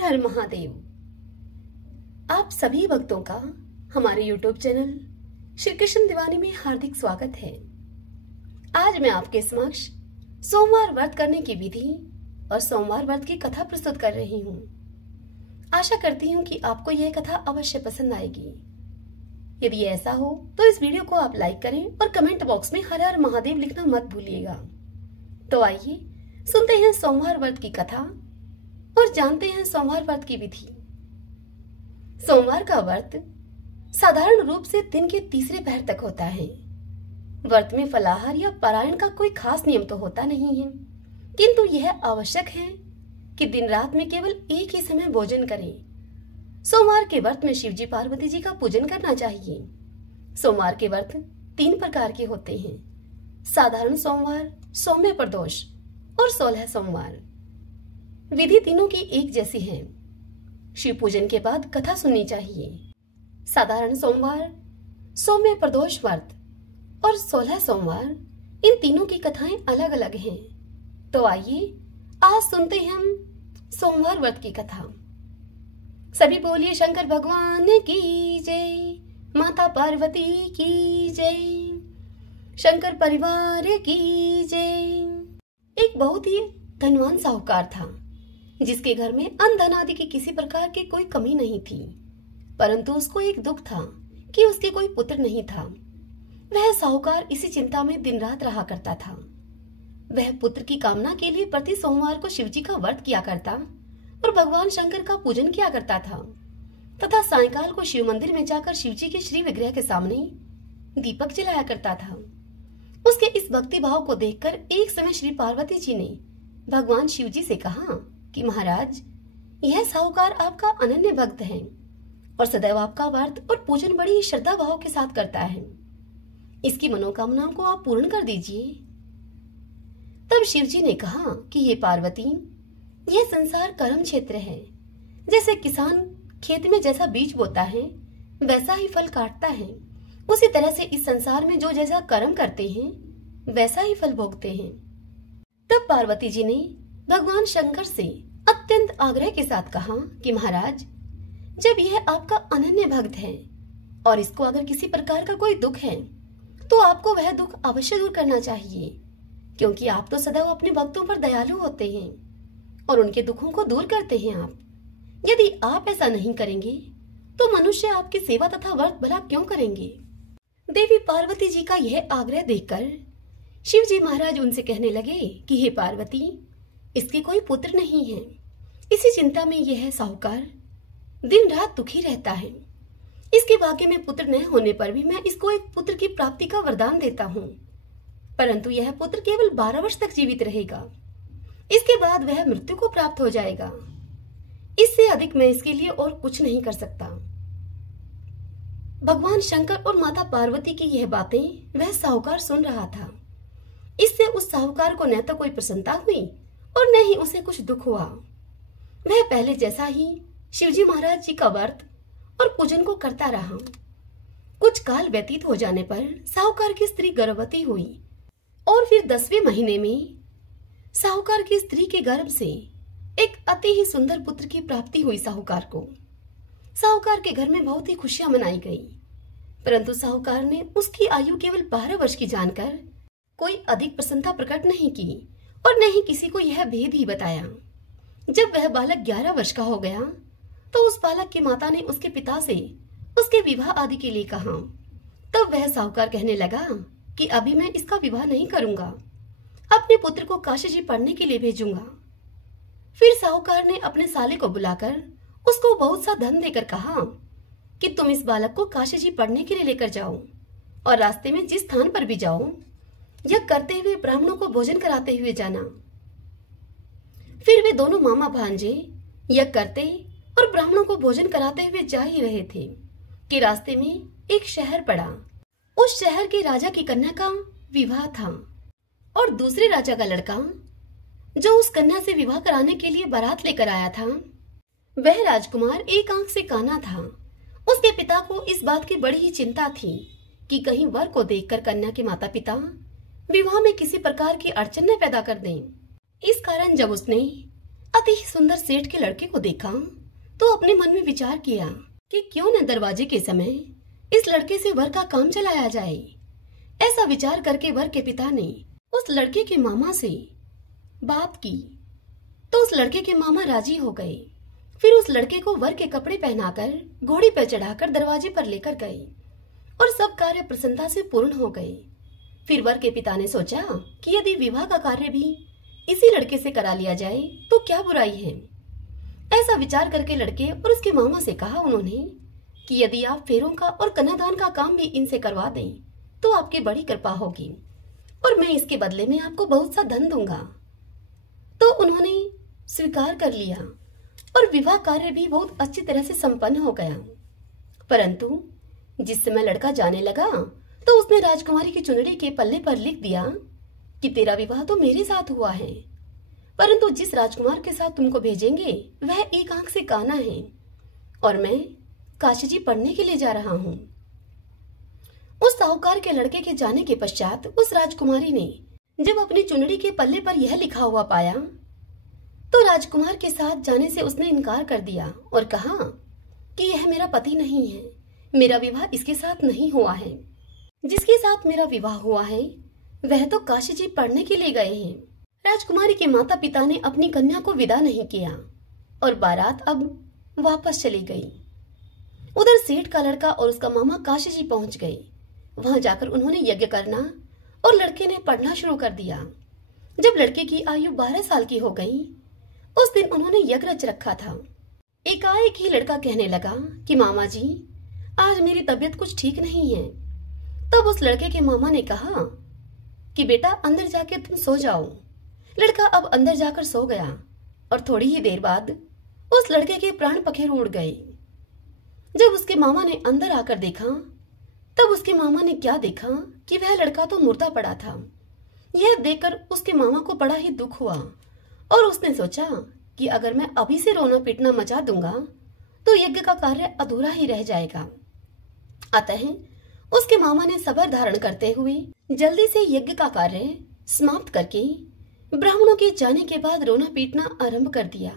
हर हर महादेव। आप सभी भक्तों का हमारे YouTube चैनल श्री कृष्ण दीवानी में हार्दिक स्वागत है। आज मैं आपके समक्ष सोमवार व्रत करने की विधि और सोमवार व्रत की कथा प्रस्तुत कर रही हूँ। आशा करती हूँ कि आपको यह कथा अवश्य पसंद आएगी। यदि ऐसा हो तो इस वीडियो को आप लाइक करें और कमेंट बॉक्स में हर हर महादेव लिखना मत भूलिएगा। तो आइए सुनते हैं सोमवार व्रत की कथा और जानते हैं सोमवार व्रत की विधि। सोमवार का व्रत साधारण रूप से दिन के तीसरे पहर तक होता है। व्रत में फलाहार या पारायण का कोई खास नियम तो होता नहीं है, किंतु यह आवश्यक है कि दिन रात में केवल एक ही समय भोजन करें। सोमवार के व्रत में शिवजी पार्वती जी का पूजन करना चाहिए। सोमवार के व्रत 3 प्रकार के होते हैं: साधारण सोमवार, सौम्य प्रदोष और 16 सोमवार। विधि तीनों की एक जैसी है। शिव पूजन के बाद कथा सुननी चाहिए। साधारण सोमवार, सौम्य प्रदोष व्रत और 16 सोमवार, इन तीनों की कथाएं अलग अलग हैं। तो आइए आज सुनते हैं हम सोमवार व्रत की कथा। सभी बोलिए शंकर भगवान की जय, माता पार्वती की जय, शंकर परिवार की जय। एक बहुत ही धनवान साहूकार था जिसके घर में अन्न धन आदि की किसी प्रकार की कोई कमी नहीं थी, परंतु उसको एक दुख था कि उसके कोई पुत्र नहीं था। वह साहूकार इसी चिंता में दिन रात रहा करता था। वह पुत्र की कामना के लिए प्रति सोमवार को शिवजी का व्रत किया करता और भगवान शंकर का पूजन किया करता था तथा सायंकाल को शिव मंदिर में जाकर शिवजी के श्री विग्रह के सामने दीपक जलाया करता था। उसके इस भक्ति भाव को देखकर एक समय श्री पार्वती जी ने भगवान शिवजी से कहा कि महाराज, यह साहूकार आपका अनन्य भक्त है और सदैव आपका व्रत और पूजन बड़ी ही श्रद्धा भाव के साथ करता है। इसकी मनोकामनाओं को आप पूर्ण कर दीजिए। तब शिवजी ने कहा कि हे पार्वती, यह संसार कर्म क्षेत्र है। जैसे किसान खेत में जैसा बीज बोता है वैसा ही फल काटता है, उसी तरह से इस संसार में जो जैसा कर्म करते हैं वैसा ही फल भोगते हैं। तब पार्वती जी ने भगवान शंकर से अत्यंत आग्रह के साथ कहा कि महाराज, जब यह आपका अनन्य भक्त है और इसको अगर किसी प्रकार का कोई दुख है तो आपको वह दुख अवश्य दूर करना चाहिए, क्योंकि आप तो सदैव अपने भक्तों पर दयालु होते हैं और उनके दुखों को दूर करते हैं आप। यदि आप ऐसा नहीं करेंगे तो मनुष्य आपकी सेवा तथा व्रत भला क्यों करेंगे। देवी पार्वती जी का यह आग्रह देखकर शिव जी महाराज उनसे कहने लगे कि हे पार्वती, इसके कोई पुत्र नहीं है। इसी चिंता में यह साहूकार दिन रात दुखी रहता है। इसके भाग्य में पुत्र न होने पर भी मैं इसको एक पुत्र की प्राप्ति का वरदान देता हूँ, परंतु यह पुत्र केवल 12 वर्ष तक जीवित रहेगा। इसके बाद वह मृत्यु को प्राप्त हो जाएगा। इससे अधिक मैं इसके लिए और कुछ नहीं कर सकता। भगवान शंकर और माता पार्वती की यह बातें वह साहूकार सुन रहा था। इससे उस साहूकार को न तो कोई प्रसन्नता हुई और न ही उसे कुछ दुख हुआ। वह पहले जैसा ही शिवजी महाराज जी का व्रत और पूजन को करता रहा। कुछ काल व्यतीत हो जाने पर साहूकार की स्त्री गर्भवती हुई और फिर 10वें महीने में साहूकार की स्त्री के गर्भ से एक अति ही सुंदर पुत्र की प्राप्ति हुई। साहूकार को साहूकार के घर में बहुत ही खुशियां मनाई गई, परंतु साहूकार ने उसकी आयु केवल 12 वर्ष की जानकर कोई अधिक प्रसन्नता प्रकट नहीं की और न ही किसी को यह भेद ही बताया। जब वह बालक 11 वर्ष का हो गया तो उस बालक की माता ने उसके पिता से उसके विवाह आदि के लिए कहा। तब वह साहूकार कहने लगा कि अभी मैं इसका विवाह नहीं करूंगा, अपने पुत्र को काशी जी पढ़ने के लिए भेजूंगा। फिर साहूकार ने अपने साले को बुलाकर उसको बहुत सा धन देकर कहा कि तुम इस बालक को काशी जी पढ़ने के लिए लेकर जाओ और रास्ते में जिस स्थान पर भी जाओ यज्ञ करते हुए ब्राह्मणों को भोजन कराते हुए जाना। फिर वे दोनों मामा भांजे यज्ञ करते और ब्राह्मणों को भोजन कराते हुए जा ही रहे थे कि रास्ते में एक शहर पड़ा। उस शहर के राजा की कन्या का विवाह था और दूसरे राजा का लड़का जो उस कन्या से विवाह कराने के लिए बारात लेकर आया था, वह राजकुमार एक आंख से काना था। उसके पिता को इस बात की बड़ी ही चिंता थी कि कहीं वर को देखकर कन्या के माता पिता विवाह में किसी प्रकार की अड़चन न पैदा कर दें। इस कारण जब उसने अति सुंदर सेठ के लड़के को देखा तो अपने मन में विचार किया कि क्यों न दरवाजे के समय इस लड़के से वर का काम चलाया जाए। ऐसा विचार करके वर के पिता ने उस लड़के के मामा से बात की तो उस लड़के के मामा राजी हो गए। फिर उस लड़के को वर के कपड़े पहनाकर घोड़ी पर चढ़ाकर दरवाजे पर लेकर गए और सब कार्य प्रसन्नता से पूर्ण हो गए। फिर वर के पिता ने सोचा कि यदि विवाह का कार्य भी इसी लड़के से करा लिया जाए तो क्या बुराई है। ऐसा विचार करके लड़के और उसके मामा से कहा उन्होंने कि यदि आप फेरों का और कन्यादान का काम भी इनसे करवा दें तो आपकी बड़ी कृपा होगी और मैं इसके बदले में आपको बहुत सा धन दूंगा। तो उन्होंने स्वीकार कर लिया और विवाह कार्य भी बहुत अच्छी तरह से संपन्न हो गया। परंतु जिस समय लड़का जाने लगा तो उसने राजकुमारी की चुनरी के पल्ले पर लिख दिया कि तेरा विवाह तो मेरे साथ हुआ है, परंतु जिस राजकुमार के साथ तुमको भेजेंगे वह एक आंख से काना है और मैं काशी जी पढ़ने के लिए जा रहा हूँ। उस साहूकार के लड़के के जाने के पश्चात उस राजकुमारी ने जब अपनी चुनरी के पल्ले पर यह लिखा हुआ पाया तो राजकुमार के साथ जाने से उसने इनकार कर दिया और कहा कि यह मेरा पति नहीं है, मेरा विवाह इसके साथ नहीं हुआ है। जिसके साथ मेरा विवाह हुआ है वह तो काशी जी पढ़ने के लिए गए हैं। राजकुमारी के माता पिता ने अपनी कन्या को विदा नहीं किया और बारात अब वापस चली गई। उधर सेठ का लड़का और उसका मामा काशी जी पहुंच गए। वहां जाकर उन्होंने यज्ञ करना और लड़के ने पढ़ना शुरू कर दिया। जब लड़के की आयु 12 साल की हो गई उस दिन उन्होंने यज्ञ रच रखा था। एकाएक ही लड़का कहने लगा कि मामा जी आज मेरी तबीयत कुछ ठीक नहीं है। तब उस लड़के के मामा ने कहा कि बेटा अंदर जाके तुम सो जाओ। लड़का अब अंदर जाकर सो गया और थोड़ी ही देर बाद उस लड़के के प्राण पखेरु उड़ गए। जब उसके मामा ने अंदर आकर देखा तब उसके मामा ने क्या देखा कि वह लड़का तो मुर्दा पड़ा था। यह देखकर उसके मामा को बड़ा ही दुख हुआ और उसने सोचा कि अगर मैं अभी से रोना पीटना मचा दूंगा तो यज्ञ का कार्य अधूरा ही रह जाएगा। अतः उसके मामा ने सब्र धारण करते हुए जल्दी से यज्ञ का कार्य समाप्त करके ब्राह्मणों के जाने के बाद रोना पीटना आरंभ कर दिया।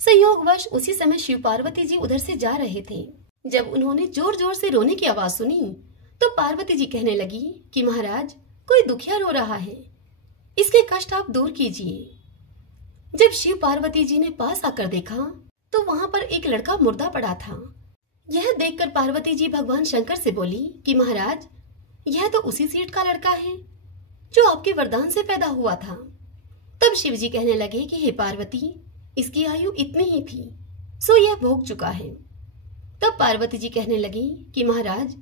संयोगवश उसी समय शिव पार्वती जी उधर से जा रहे थे। जब उन्होंने जोर जोर से रोने की आवाज सुनी तो पार्वती जी कहने लगी कि महाराज कोई दुखिया रो रहा है, इसके कष्ट आप दूर कीजिए। जब शिव पार्वती जी ने पास आकर देखा तो वहां पर एक लड़का मुर्दा पड़ा था। यह देखकर पार्वती जी भगवान शंकर से बोली कि महाराज यह तो उसी सेठ का लड़का है जो आपके वरदान से पैदा हुआ था। तब शिव जी कहने लगे कि हे पार्वती इसकी आयु इतनी ही थी सो यह भोग चुका है। तब पार्वती जी कहने लगी कि महाराज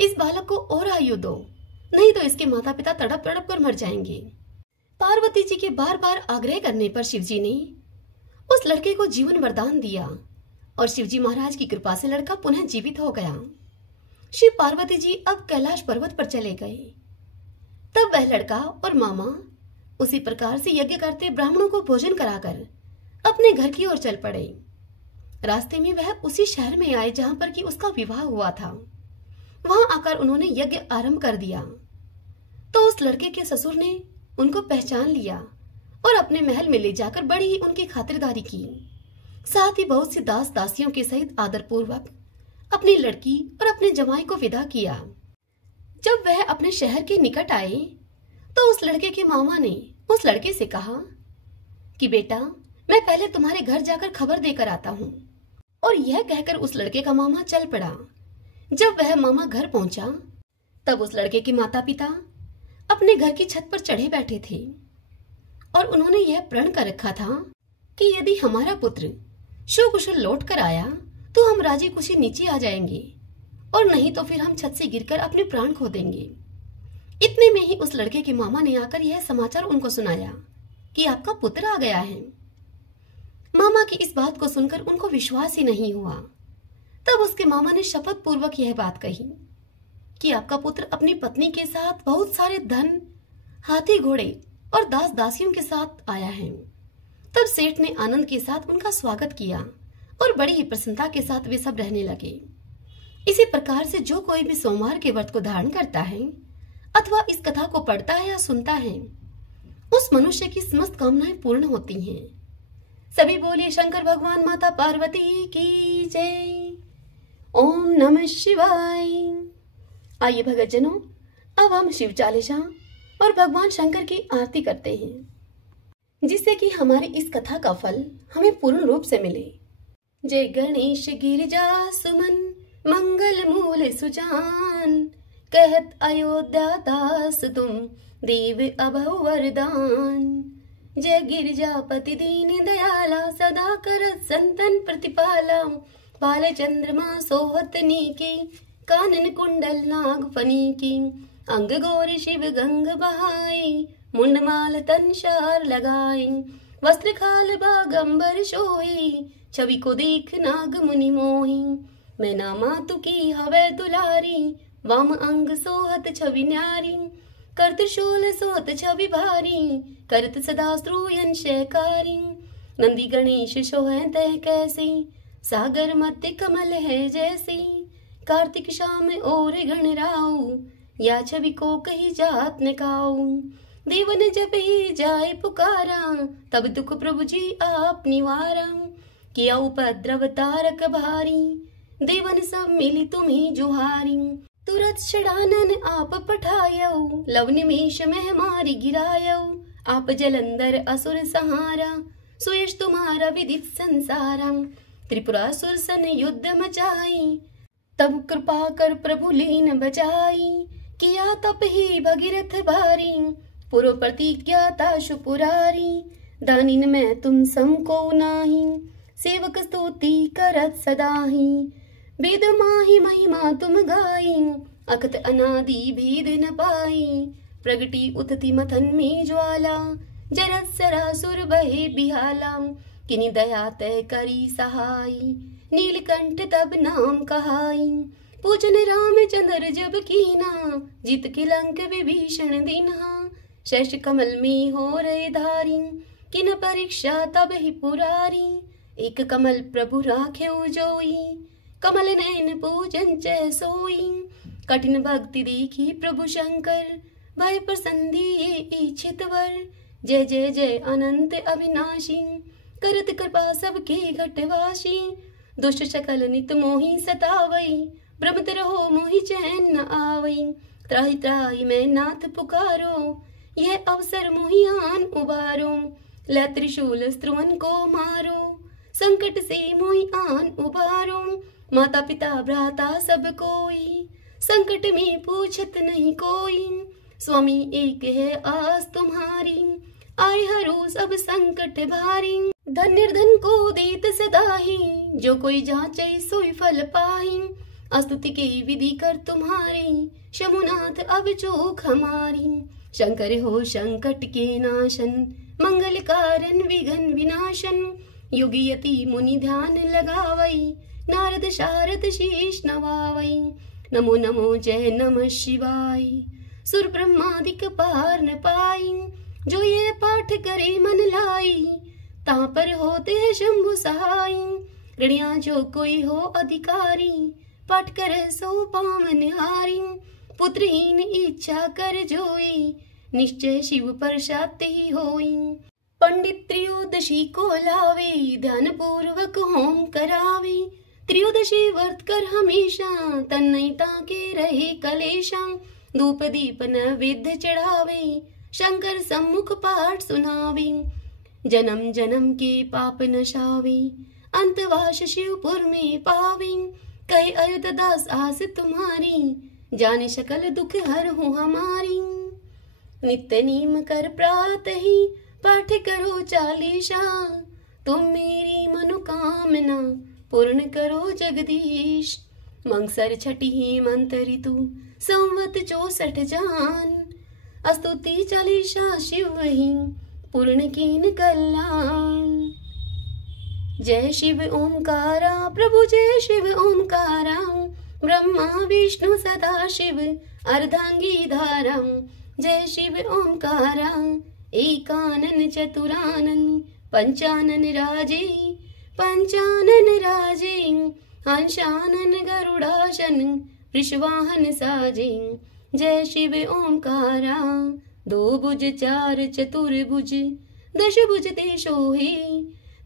इस बालक को और आयु दो, नहीं तो इसके माता पिता तड़प तड़प कर मर जाएंगे। पार्वती जी के बार बार आग्रह करने पर शिव जी ने उस लड़के को जीवन वरदान दिया और शिव जी महाराज की कृपा से लड़का पुनः जीवित हो गया। शिव पार्वती जी अब कैलाश पर्वत पर चले गए। तब वह लड़का और मामा उसी प्रकार से यज्ञ करते ब्राह्मणों को भोजन कराकर अपने घर की ओर चल पड़े। रास्ते में वह उसी शहर में आए जहां पर कि उसका विवाह हुआ था। वहां आकर उन्होंने यज्ञ आरंभ कर दिया तो उस लड़के के ससुर ने उनको पहचान लिया और अपने महल में ले जाकर बड़ी ही उनकी खातिरदारी की। साथ ही बहुत सी दास दासियों के सहित आदर पूर्वक अपनी लड़की और अपने जमाई को विदा किया। जब वह अपने शहर के निकट आए तो उस लड़के के मामा ने उस लड़के से कहा कि बेटा मैं पहले तुम्हारे घर जाकर खबर देकर आता हूँ। और यह कहकर उस लड़के का मामा चल पड़ा। जब वह मामा घर पहुंचा तब उस लड़के के माता पिता अपने घर की छत पर चढ़े बैठे थे और उन्होंने यह प्रण कर रखा था कि यदि हमारा पुत्र सुकुशल लौट कर आया तो हम राजी खुशी नीचे आ जाएंगे और नहीं तो फिर हम छत से गिरकर अपने प्राण खो देंगे। इतने में ही उस लड़के के मामा ने आकर यह समाचार उनको सुनाया कि आपका पुत्र आ गया है। मामा की इस बात को सुनकर उनको विश्वास ही नहीं हुआ। तब उसके मामा ने शपथ पूर्वक यह बात कही कि आपका पुत्र अपनी पत्नी के साथ बहुत सारे धन, हाथी घोड़े और दास दासियों के साथ आया है। तब सेठ ने आनंद के साथ उनका स्वागत किया और बड़ी ही प्रसन्नता के साथ वे सब रहने लगे। इसी प्रकार से जो कोई भी सोमवार के व्रत को धारण करता है अथवा इस कथा को पढ़ता है या सुनता है उस मनुष्य की समस्त कामनाएं पूर्ण होती हैं। सभी बोलिए शंकर भगवान माता पार्वती की जय। ओम नमः शिवाय। आइए भगतजनों, अब हम शिव चालीसा और भगवान शंकर की आरती करते हैं, जिससे कि हमारी इस कथा का फल हमें पूर्ण रूप से मिले। जय गणेश गिरिजा सुमन मंगल मूल सुजान, कहत अयोध्या दास तुम देव अभव वरदान। जय गिरिजापति दीन दयाला, सदा करत संतन प्रतिपाला। बाल चंद्रमा सोहत नीकी, कानन कुंडल नाग फनी की। अंग गौर शिव गंग बहाई, मुंडमाल तन शार लगाई। वस्त्र खाल बागंबर सोई, छवि को देख नाग मुनि मोही। मैं ना मातु की हवे दुलारी, वाम अंग सोहत छवि न्यारी। करत शूल सोहत छवि भारी, करत सदा श्रूयन शयकारी। नंदी गणेश सोहै तह कैसी, सागर मध्य कमल है जैसी। कार्तिक शाम और घन राऊ, या छवि को कही जात न काऊ। देवन जब ही जाए पुकारा, तब दुख प्रभु जी आप निवारा। किया उपद्रव तारक भारी, देवन सब मिली तुम्हें जुहारी। तुरत षडानन आप पठायो, लव निमेष में मारी गिरायो। आप जलंधर असुर सहारा, सुयश तुम्हारा विदित संसारा। त्रिपुरासुर सन युद्ध मचाई, तब कृपा कर प्रभु लीन बचाई। किया तप ही भगीरथ भारी, पूर्व प्रतिज्ञा ताशु पुरारी। दानिन में तुम सम को नाही, सेवक स्तुति करत सदाही। वेद माही महिमा तुम गाई, अकत अनादि भेद न पाई। प्रगटी उठती मथन में ज्वाला, जरत सरासुर बहे बिहाला। किनि दया तय करी सहाई, नीलकंठ तब नाम कहाई। पूजन रामचंद्र जब कीना, जीत के लंक विभीषण दीन्हा। शश कमल में हो रहे धारी, किन परीक्षा तब ही पुरारी। एक कमल प्रभु राख्यो जोई, कमल नयन पूजन चै सोई। कठिन भक्ति देखी प्रभु शंकर, भय प्रसंधि ये इच्छित वर। जय जय जय अनंत अविनाशी, करत कृपा सबके घटवासी। दुष्ट सकल नित मोहि सतावई, भ्रमत रहो मोहि चैन न आवई। त्राहि त्राहि मैं नाथ पुकारो, यह अवसर मोहि आन उबारो। लै त्रिशूल स्त्रुवन को मारो, संकट से मोहि आन उबारो। माता पिता भ्राता सब कोई, संकट में पूछत नहीं कोई। स्वामी एक है आस तुम्हारी, आए हरू सब संकट भारी। धन निर्धन को देत सदाही, जो कोई जांचे सोई फल पाही। स्तुति के विधि कर तुम्हारी, शमुनाथ अब चूक हमारी। शंकर हो संकट के नाशन, मंगल कारण विघ्न विनाशन। योगी यति मुनि ध्यान लगावई, नारद शारद शीश नवावई। नमो नमो जय नमः शिवाय, सुर ब्रह्मादिक पार न पाई। जो ये पाठ करे मन लाई, ता पर होते है शंभु सहाय। ऋणिया जो कोई हो अधिकारी, पाठ करे सो पावन हारी। पुत्रहीन इच्छा कर जोई, निश्चय शिव प्रसाद ही होई। पंडित त्रयोदशी को लावे, ध्यान पूर्वक होम करावे। त्रयोदशी व्रत कर हमेशा, तन्नई ताके रहे कलेशा। धूप दीप नैवेद्य चढ़ावे, शंकर सम्मुख पाठ सुनावे। जन्म जन्म के पाप नशावे, अंतवास शिवपुर में पावे। कहे अयोध्या दास आस तुम्हारी, जाने सकल दुख हर हूँ हमारी। नित्य नीम कर प्रात ही, पाठ करो चालीसा। तुम मेरी मनोकामना पूर्ण करो जगदीश। मंगसर छठी हेमंत ऋतु, संवत 64 जान। स्तुति चालीसा शिव ही, पूर्ण कीन कल्याण। जय शिव ओमकारा, प्रभु जय शिव ओमकारा। ब्रह्मा विष्णु सदा शिव, अर्धांगी धारा। जय शिव ओमकारा, एकानन चतुरानन। पंचानन राजे, पंचानन राजे। हंसानन गरुड़ासन, वृषवाहन साजे। जय शिव ओमकारा, दो भुज चार चतुर्भुज। दश भुज ते सोहे,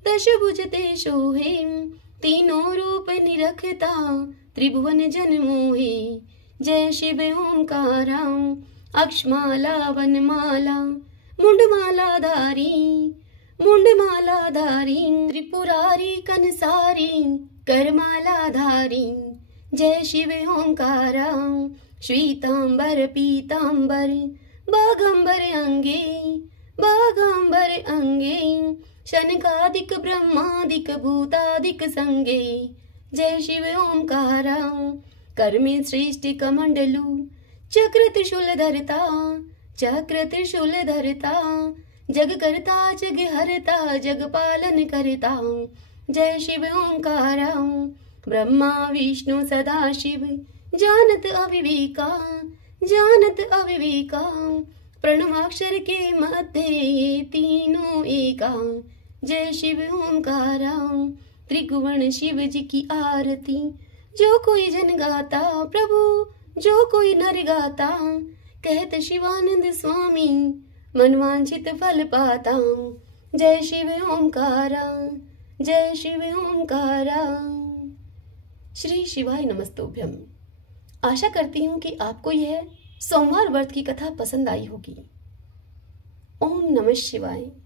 दशभुज ते सोहे, तीनों रूप निरखता, त्रिभुवन जन मोहे। जय शिव ओंकारा, अक्षमाला वनमाला, मुंडमाला धारी, त्रिपुरारी कनसारी, करमाला धारी। जय शिव ओंकारा, श्वेतांबर पीतांबर, बागंबर अंगे, शनकादिक ब्रह्मादिक भूतादिक संगे। जय शिव ओंकारा, कर में श्रेष्ठ कमंडलू, चक्र त्रिशूल धरता, जग करता जग हरता, जग पालन करता। जय शिव ओंकारा, ब्रह्मा विष्णु सदा शिव, जानत अविवेका, प्रणवाक्षर के मध्य ये तीनों एका। जय शिव ओंकारा, त्रिभुवन शिव जी की आरती, जो कोई जन गाता, प्रभु जो कोई नर गाता। कहत शिवानंद स्वामी, मनवांछित फल पाता। जय शिव ओंकारा, जय शिव ओंकारा। श्री शिवाय नमस्तुभ्यम। आशा करती हूँ कि आपको यह सोमवार व्रत की कथा पसंद आई होगी। ओम नमः शिवाय।